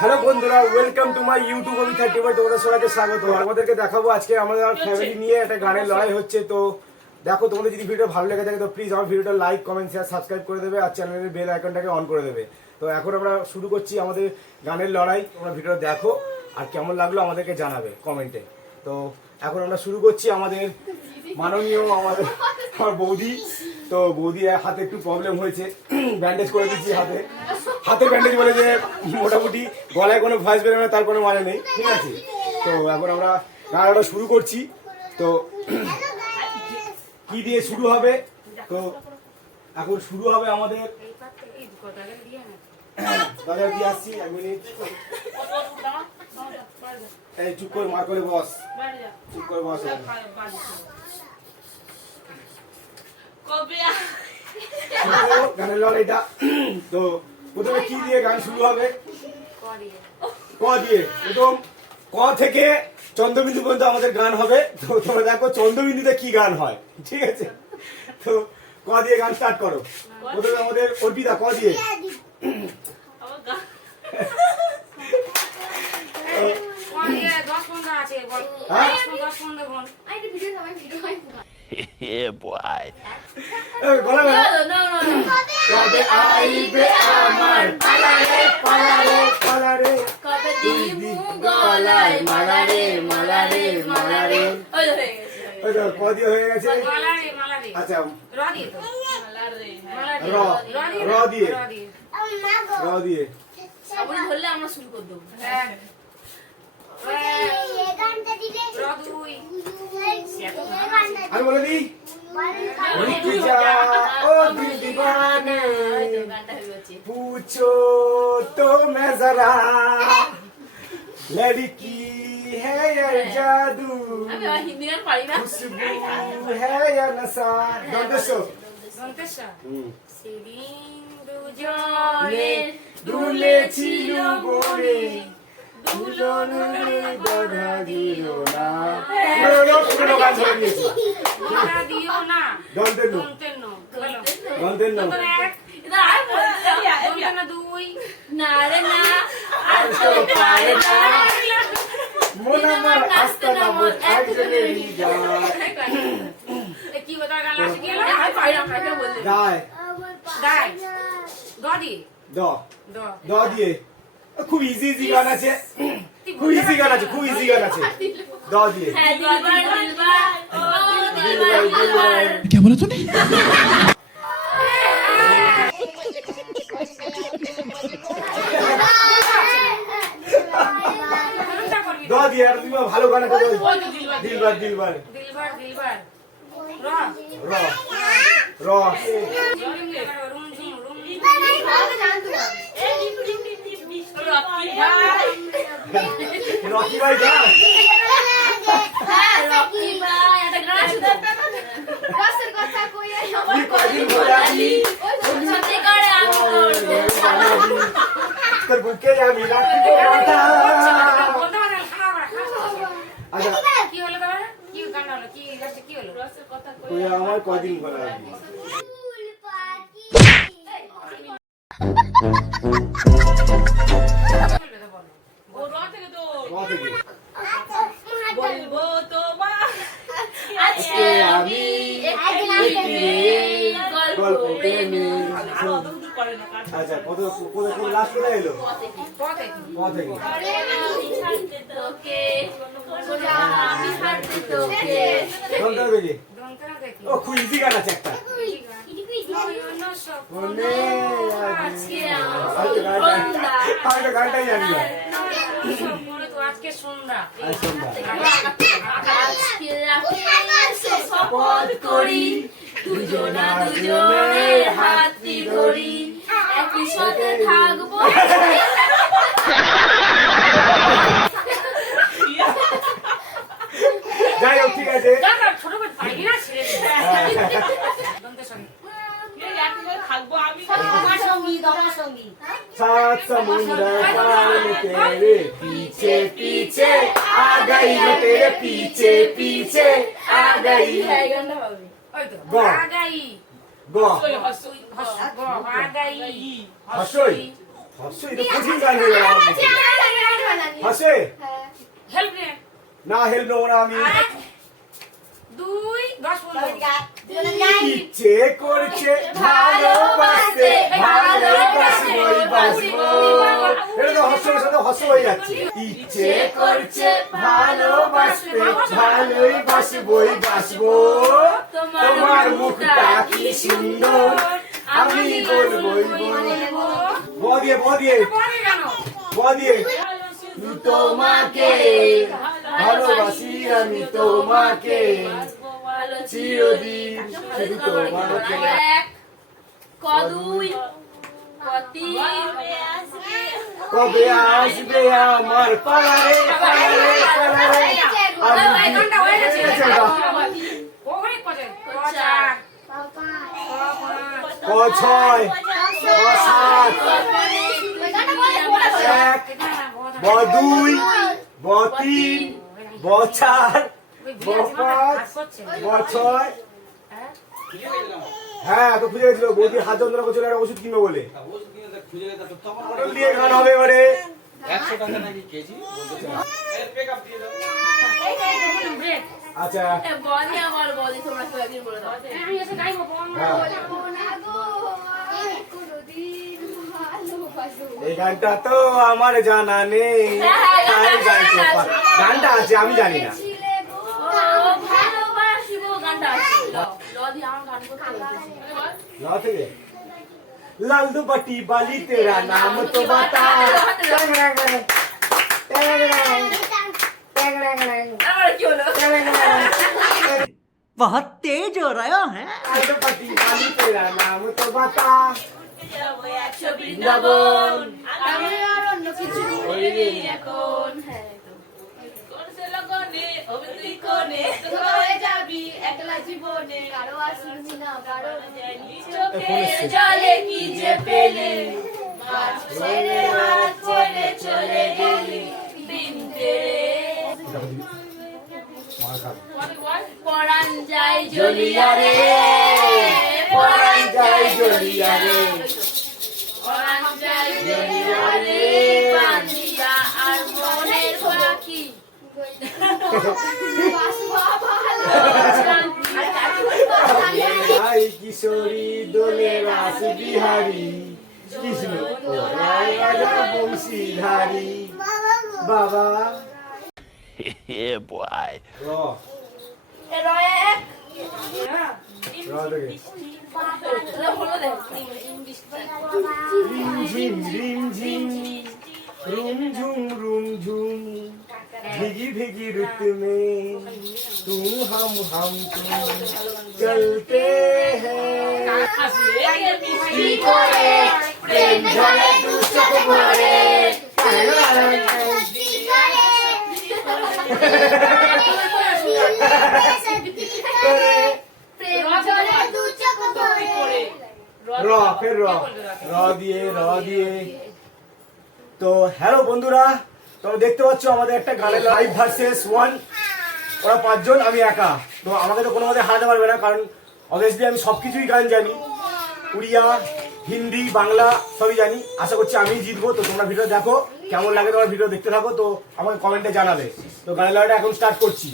Hello বন্ধুরা, welcome to my YouTube আমি 30 তোমাদের সবাইকে স্বাগত। আমাদেরকে দেখাবো আজকে আমাদের ফ্যামিলি নিয়ে একটা গানের লড়াই হচ্ছে। তো দেখো, তোমাদের যদি ভিডিও ভালো লেগে থাকে তো প্লিজ আমার ভিডিওটা লাইক, কমেন্ট, শেয়ার, সাবস্ক্রাইব করে দেবে আর চ্যানেলের বেল আইকনটাকে অন করে দেবে। তো এখন আমরা শুরু করছি আমাদের গানের লড়াই। তোমরা ভিডিওটা দেখো আর কেমন লাগলো আমাদেরকে জানাবে কমেন্টে। তো এখন আমরা শুরু করছি আমাদের মাননীয় আমার বৌদি। তো বৌদি হাতে একটু প্রবলেম হয়েছে, ব্যান্ডেজ করে দিচ্ছি হাতে ব্যান্ডেজ বলে যে মোটামুটি গলায় কোনো ভয়েস বেরোবে না, তার কোনো মানে নেই, ঠিক আছে। তো এখন আমরা গানটা শুরু করছি। তো কি দিয়ে শুরু হবে? তো এখন শুরু হবে আমাদের বাজার দিয়ে আসছি, 1 মিনিট। এই চুপ করে মার করে বস, চুপ করে বস। গানের লড়াইটা। তো প্রথমে কি দিয়ে গান শুরু হবে? ক দিয়ে। প্রথম ক থেকে চন্দ্রবিন্দু পর্যন্ত আমাদের গান হবে। তো তোমরা দেখো চন্দ্রবিন্দুতে কি গান হয়, ঠিক আছে। তো ক দিয়ে গান স্টার্ট করো। প্রথমে আমাদের অর্পিতা ক দিয়ে। কবে আইবে আমার পালারে পালারে পালারে, কবে দিবু গলায় মালারে মালারে মালারে। ওই তো ক দিয়ে হয়ে গেছে। আচ্ছা র দিয়ে র দিয়ে ধরলে আমরা শুরু করে দেবো। আমি বলে দিই, पूछो तो मैं जरा लड़की है या जादू, खुशबू है या नशा। দুলে ছিল বনে দুলনে দড়া দিও না, পুরো গান ধরে দিয়েছি। খুব ইজি গান আছে, খুব ইজি গান আছে, খুব ইজি গান আছে। দ দিয়ে क्या बोला तूने? দ দিয়ে আর তুমি ভালো গান একটা বলো। দিলবার দিলবার র র রকি ভাই গান। তোর বুকে আমি রাখি কথা। আচ্ছা কি হলো তোমার? কি গান হলো? কি হলো? রসের কথা কই আমার কদিন বলা বলবো তোমার আজকে আমি গল্প প্রেমে। আচ্ছা কত লাস্ট কোথায় এলো? ক থেকে ও খুব ইজি গান আছে একটা। গানটাই জানি না। আজকে সন্ধ্যা শপথ করি দুজনের হাত ধরি একই সাথে থাকবো। যাই হোক, ঠিক আছে। ছোট পারি না, ছেড়ে सात समुंदर पार में तेरे पीछे पीछे आ गई, मैं तेरे पीछे पीछे आ गई। गो गो हसोई हसोई तो कुछ ही गाने হাসে হেল্প নে না হেল্প নেবো না আমি 2 10 বলবো ইচ্ছে করছে ভালোবাসতে ভালোবাসবই বাসবো এটা তো হস্যের সাথে হস্য হয়ে যাচ্ছে ইচ্ছে করছে ভালোবাসতে ভালোই বাসবই বাসবো তোমার মুখটা কি সুন্দর আমি বলবই বলবো বদিয়ে বদিয়ে বলে কেন বদিয়ে তোমাকে ভালোবাসি আমি তোমাকে চিরদিন শুধু তোমাকে কদুই কতি কবে আসবে আমার পাড়ারে পাড়ারে পাড়ারে ওই ঘন্টা হয়ে গেছে আচ্ছা, এটা। ওখানে কত চার ক ছয় ক সাত এক ব দুই ব তিন ব চার ব পাঁচ ব ছয় হ্যাঁ তো খুঁজে গেছিল বৌদি হাত যন্ত্রণা করছিল একটা ওষুধ কিনবে বলে পটল দিয়ে গান হবে এবারে 100 টাকা নাকি কেজি ব্রেক আচ্ছা বদি আমার বদি তোমরা কেউ একদিন বলে দাও আমি এসে গাইবো হ্যাঁ। এই গানটা তো আমার জানা নেই তাই গাইতে পারি। গানটা আছে আমি জানি না ভালোবাসিব গানটা আছে লদি আমার গান করতে বলতেছি ন থেকে লাল দুপাটি বালি তেরা নাম তো বাতা আমার কি হলো बहुत तेज हो रहा है লাল দুপাটি বালি তেরা নাম তো বাতা যাবো 100 বৃন্দাবন আমি আর অন্য কিছু বলিনি এখন হ্যাঁ করছে লগনে হবে তুই কোনে হয়ে যাবি একলা জীবনে কারো আর শুনছি না কারো চোখে জলে কি যে পেলে মাছ ছেড়ে হাত ছেড়ে চলে গেলি দিন পরাণ যায় জ্বলিয়া রে পরাণ যায় জ্বলিয়া রে পরাণ যায় জ্বলিয়া রে বাঁধিয়া আর মনের পাখি আই কিশোরী দোলে রাস বিহারী কৃষ্ণ ও রায় রাজা বংশীধারী বাবা yeah boy র রয়েক র থেকে রিম ঝিম रूम झूम भीगी भीगी रुत में तुम हम तुम चलते हैं प्रेम झड़े दूसरे भरे র ফের র দিয়ে তো হ্যালো বন্ধুরা তোমরা দেখতে পাচ্ছ আমাদের একটা গানের লাইভ ভার্সেস 1 ওরা 5 জন আমি একা তো আমাকে তো কোনো মতে হারাতে পারবে না কারণ অবভিয়াসলি আমি সবকিছুই গান জানি উড়িয়া হিন্দি বাংলা সবই জানি আশা করছি আমি জিতবো তো তোমরা ভিডিও দেখো কেমন লাগে তোমার ভিডিও দেখতে থাকো তো আমাকে কমেন্টে জানাবে তো গানের লড়াইটা এখন স্টার্ট করছি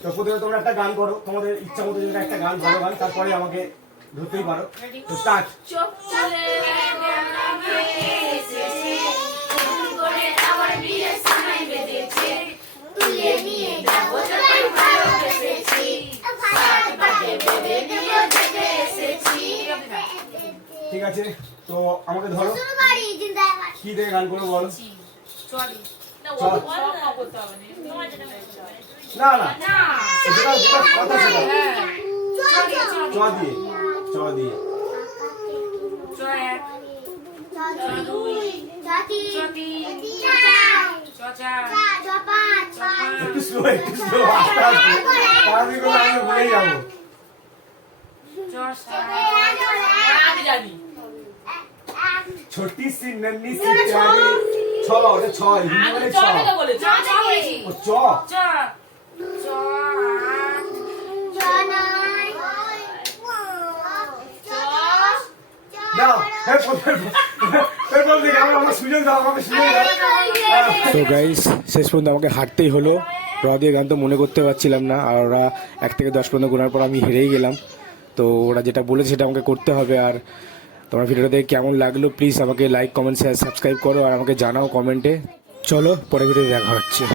তো প্রথমে তোমরা একটা গান করো তোমাদের ইচ্ছা মতো যদি একটা গান ভালো গান তারপরে আমাকে ধরতেই পারো তো স্টার্ট চোখ চলে আমার বিয়ে সময় বেঁধেছে তুলে নিয়ে যাবো যখন ভালোবেসেছি পাটে বেঁধে নিয়ে জেগে এসেছি ঠিক আছে তো আমাকে ধরো কি দিয়ে গান করবো বলো চলি চল। না না যেটা যেটা কথা সেটা চ দিয়ে চ দিয়ে এক একটু স্লো আস্তে আস্তে তাড়াতাড়ি করে আমি ভুলে যাবো আমি জানি ছোটি সি নন্নি সি প্যারি ছ ওটা ছ হিন্দি মানে ছ ও চ দাও হ্যাঁ বল দেখে আমার সুযোগ দাও আমাকে সুযোগ দাও তো গাইস শেষ পর্যন্ত আমাকে হাঁটতেই হলো। র দিয়ে গান তো মনে করতে পারছিলাম না, আর ওরা 1 থেকে 10 পর্যন্ত গোনার পর আমি হেরেই গেলাম। তো ওরা যেটা বলেছে সেটা আমাকে করতে হবে। আর তোমার ভিডিওটা দেখে কেমন লাগলো প্লিজ আমাকে লাইক কমেন্ট শেয়ার সাবস্ক্রাইব করো, আর আমাকে জানাও কমেন্টে। চলো পরের ভিডিও দেখা হচ্ছে।